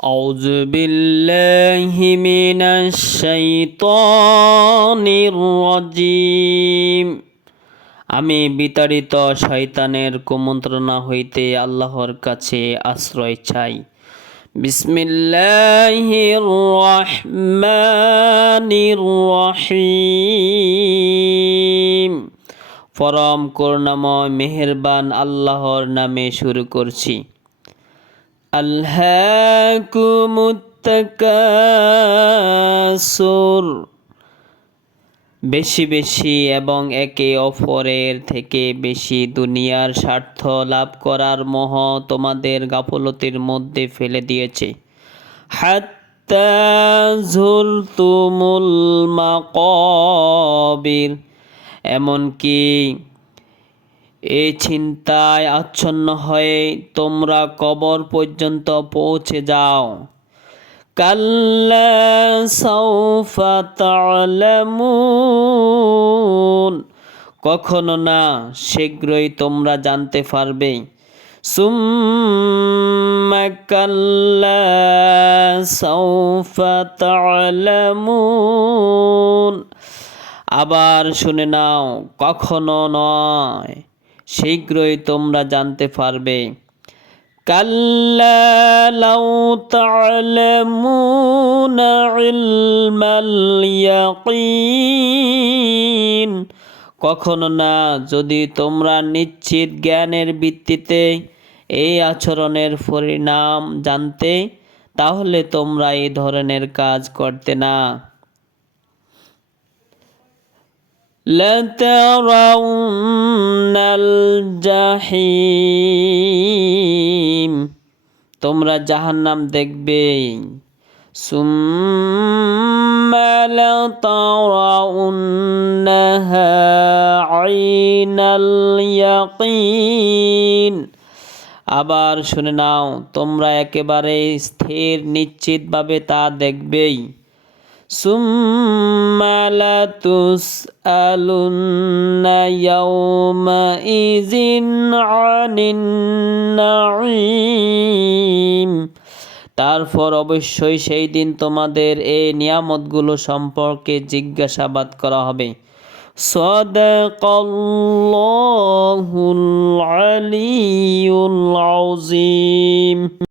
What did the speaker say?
أعوذ بالله من الشيطان الرجيم আমি বিতাড়িত শয়তানের কুমন্ত্রণা হইতে আল্লাহর কাছে আশ্রয় চাই। বিসমিল্লাহির রহমানির রহিম। পরম করুণাময় মেহেরবান আল্লাহর নামে শুরু করছি। আলহাকুমুত তাকাসুর, বেশি বেশি এবং একে অপরের থেকে বেশি দুনিয়ার স্বার্থ লাভ করার মোহ তোমাদের গাফলতির মধ্যে ফেলে দিয়েছে। হাত্তা যুরতুমুল মাকাবির, এমনকি এই চিন্তায় আচ্ছন্ন হয়ে তোমরা কবর পর্যন্ত পৌঁছে যাও। কাল্লা সাউফা তা'লামুন, কখনো না, শীঘ্রই তোমরা জানতে পারবে। সুম্মা কাল্লা সাউফা তা'লামুন, আবার শুনে নাও, কখনো নয়, শীঘ্রই তোমরা জানতে পারবে। কাল্লা লাউ তা'লামুনা ইলমাল ইয়াকিন, কখনো না, যদি তোমরা নিশ্চিত জ্ঞানের ভিত্তিতে এই আচরণের পরিণাম জানতে, তাহলে তোমরা এই ধরনের কাজ করতে না। লাতারাউন্নাল জাহিম, তোমরা জাহান্নাম দেখবে। সুম্মা লাতারাউন্নাহা আইনাল ইয়াকিন, আবার শুনে নাও, তোমরা একেবারে স্থির নিশ্চিতভাবে তা দেখবেই। সুম্মা লাতুসআলুন্না ইয়াওমাইযিন আনিন নাঈম, তারপর অবশ্যই সেই দিন তোমাদের এই নিয়ামতগুলো সম্পর্কে জিজ্ঞাসাবাদ করা হবে। সাদাকাল্লাহুল আলিয়্যুল আযীম।